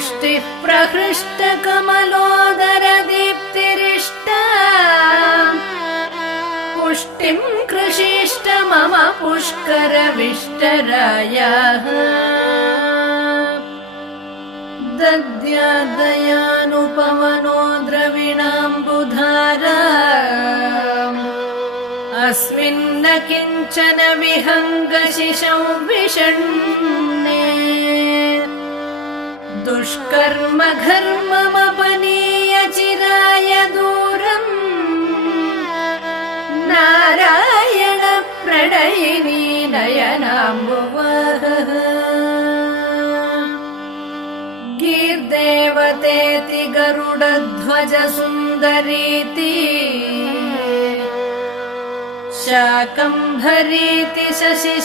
दृष्टिः प्रहृष्टकमलोदरदीप्तिरिष्टा पुष्टिं कृषीष्ट मम पुष्करविष्टरायाः दद्यादयानुपवनो द्रविणाम्बुधारा अस्मिन्न किञ्चन विहङ्गशिशौ विषण्णे दुष्कर्म घर्ममपनीय चिराय दूरम् नारायण प्रणयिनी नयनाम्बुवः गीर्देवतेति गरुडध्वज सुन्दरीति शाकम्भरीति शशिशे